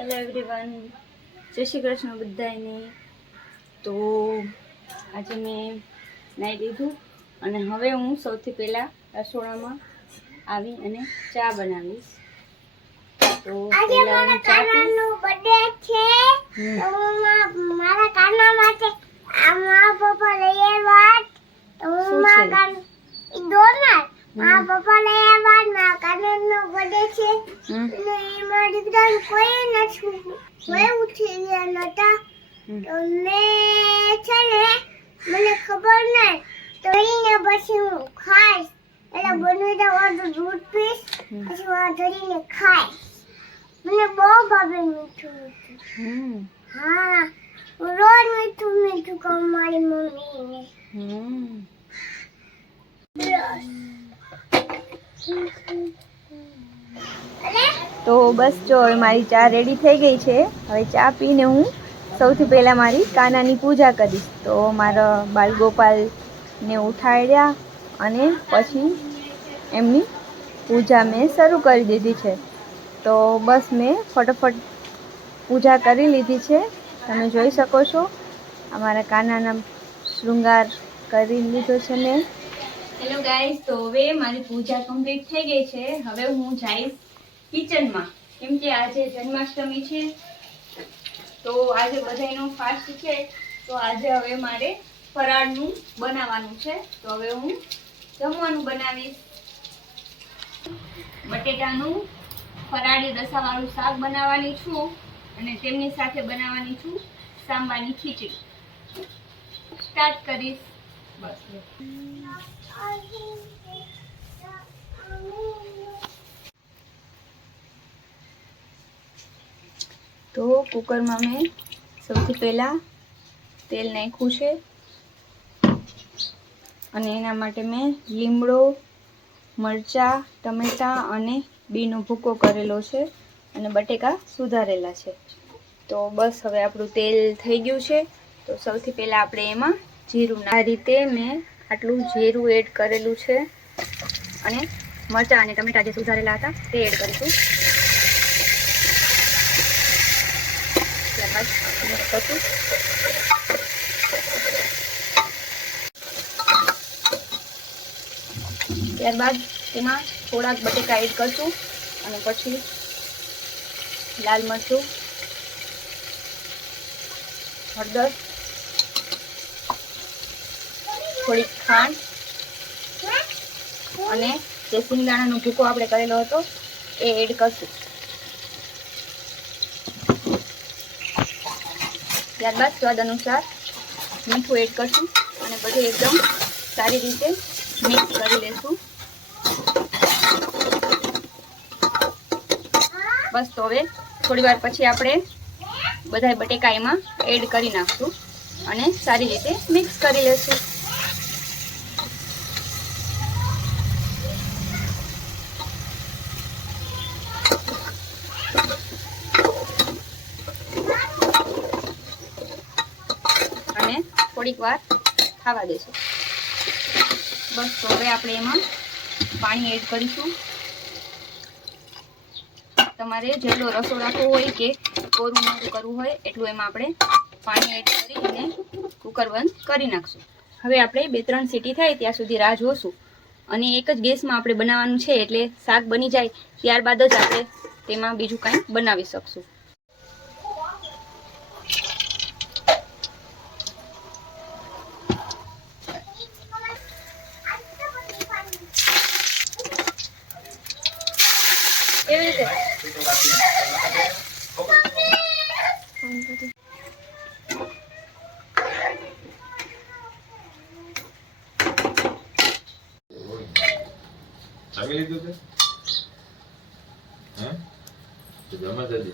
Hello everyone, જય શ્રી કૃષ્ણ બધાને। તો આજે મેં નાઈ લીધું અને હવે હું સૌથી પહેલાં રસોડામાં આવી અને ચા બનાવીશ। તો પહેલા હું ચા પીશ। બર્થડે છે તો મારા કાના માટે આ મારા પપ્પા લઈ આવ્યા તો મારા કાન ડોનર મારા પપ્પા લઈ આવ્યા મારા કાનાનો બર્થડે છે ને મારા દીકરાને કોઈ નથી કોઈ ઉઠી ગયા નતા તો મેં છે ને મને ખબર નહીં તો એને પછી હું ખાઈશ એટલે બનીને વાળું દૂધ પીશ પછી વાળા ધરીને ખાઈશ। મને બહુ ભાવે મીઠું મીઠું। हाँ रोज मीठू मीठू को हमारी मम्मी ने। તો બસ જો હવે મારી ચા રેડી થઈ ગઈ છે। હવે ચા પીને હું સૌથી પહેલાં મારી કાનાની પૂજા કરીશ। તો મારા બાલગોપાલને ઉઠાડ્યા અને પછી એમની પૂજા મેં શરૂ કરી દીધી છે। તો બસ મેં ફટાફટ પૂજા કરી લીધી છે। તમે જોઈ શકો છો અમારા કાનાના શૃંગાર કરી લીધો છે મેં। હેલો ગાઈસ, તો હવે મારી પૂજા કમ્પ્લીટ થઈ ગઈ છે। હવે હું જઈશ કિચનમાં, કેમ કે આજે જન્માષ્ટમી છે તો આજે બધાયનો ફાસ્ટ છે। તો આજે હવે મારે ફરાળનું બનાવવાનું છે। તો હવે હું જમવાનું બનાવીશ। બટેટાનું ફરાળી રસાવાળું શાક બનાવવાની છું અને તેમની સાથે બનાવવાની છું સાંબારની ખીચડી। સ્ટાર્ટ કરીશ બસ। તો કુકરમાં મેં સૌથી પહેલાં તેલ નાખ્યું છે અને એના માટે મેં લીમડો, મરચાં, ટમેટાં અને બીનો ભૂકો કરેલો છે અને બટેકા સુધારેલા છે। તો બસ હવે આપણું તેલ થઈ ગયું છે। તો સૌથી પહેલાં આપણે એમાં જીરું, આ રીતે મેં આટલું જીરું એડ કરેલું છે અને મરચાં અને ટમેટાં જે સુધારેલા હતા તે એડ કરીશું। ત્યારબાદ મિક્સ કરીશું। ત્યારબાદ તેમાં થોડાક બટેકા એડ કરશું અને પછી લાલ મરચું, હળદર, થોડીક ખાંડ અને જે સિંગદાણાનો ભૂકો આપણે કરેલો હતો એ એડ કરશું। ત્યારબાદ સ્વાદ અનુસાર મીઠું એડ કરશું અને બધું એકદમ સારી રીતે મિક્સ કરી લેશું। બસ તો હવે થોડી વાર પછી આપણે બધા બટેકા એમાં એડ કરી નાખશું અને સારી રીતે મિક્સ કરી લેશું। અને થોડીક વાર ખાવા દેશું। બસ તો હવે આપણે એમાં પાણી એડ કરીશું। તમારે જેટલો રસો રાખવો હોય કે કોરું મોરું કરવું હોય એટલું એમાં આપણે પાણી એડ કરી અને કુકર બંધ કરી નાખશું। હવે આપણે 2-3 સીટી થાય ત્યાં સુધી રાહ જોશું અને એક જ ગેસમાં આપણે બનાવવાનું છે એટલે શાક બની જાય ત્યારબાદ જ આપણે તેમાં બીજું કાંઈ બનાવી શકશું। કેવી રીતે જમી લીધું છે? હે? તો જમા જજે।